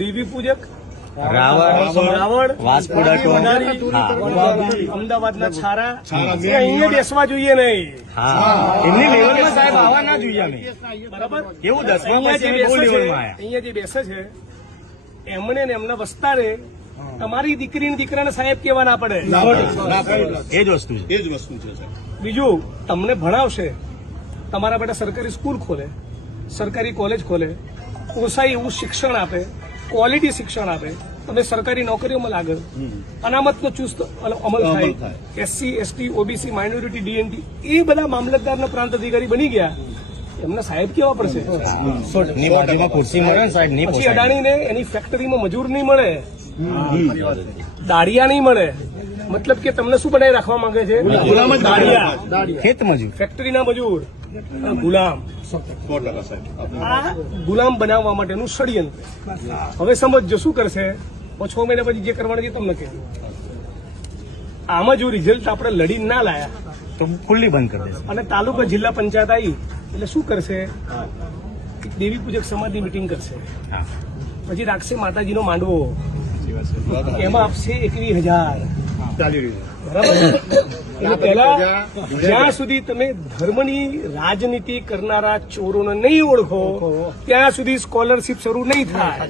દેવી પૂજક રાવણ અમદાવાદના છારા. અહીંયા બેસવા જોઈએ નહીં. એમની લેવલમાં સાહેબ આવવા ના જોઈએ અમે. બરાબર? કેવું દસમા અહીંયા જે બેસે છે અહીંયા જે બેસે છે એમને ને એમના વસ્તારે તમારી દીકરી ને દીકરાને સાહેબ કેવા ના પડે. એ જ વસ્તુ એ જ વસ્તુ છે બીજું તમને ભણાવશે. તમારા માટે સરકારી સ્કૂલ ખોલે સરકારી કોલેજ ખોલે પોસાય એવું શિક્ષણ આપે ક્વોલિટી શિક્ષણ આપે અને સરકારી નોકરીઓમાં લાગે. અનામતનો ચુસ્ત અમલ થાય. SC ST OBC minority DNT એ બધા મામલતદારના પ્રાંત અધિકારી બની ગયા. એમને સાહેબ કેવા પડશે? ની ખુરશી મળે સાહેબ પછી અદાણીને એની ફેક્ટરીમાં મજૂર નહીં મળે. દાડિયા નહીં મળે. મતલબ કે તમને શું બનાવી રાખવા માંગે છે? ગુલામ જ દાડિયા. ખેત મજૂર. ફેક્ટરીના મજૂર. ગુલામ. ગુલામ બનાવવા માટેનું ષડયંત્ર. હવે સમજજો શું કરશે? છ મહિના પછી જે કરવાનું છે તમને કહે. આમાં જો રિઝલ્ટ આપણે લડી ના લાયા તો ખુલ્લી બંધ કરી દેશે અને તાલુકા જિલ્લા પંચાયત આવી એટલે શું કરશે? દેવી પૂજક સમાજની મિટિંગ કરશે. હા. પછી રાખશે માતાજીનો માંડવો. એમાં આપશે એકવીસ હજાર. ચાલી રહ્યું છે. જ્યાં સુધી તમે ધર્મની રાજનીતિ કરનારા ચોરોને નહીં ઓળખો ત્યાં સુધી સ્કોલરશીપ શરૂ નહીં થાય.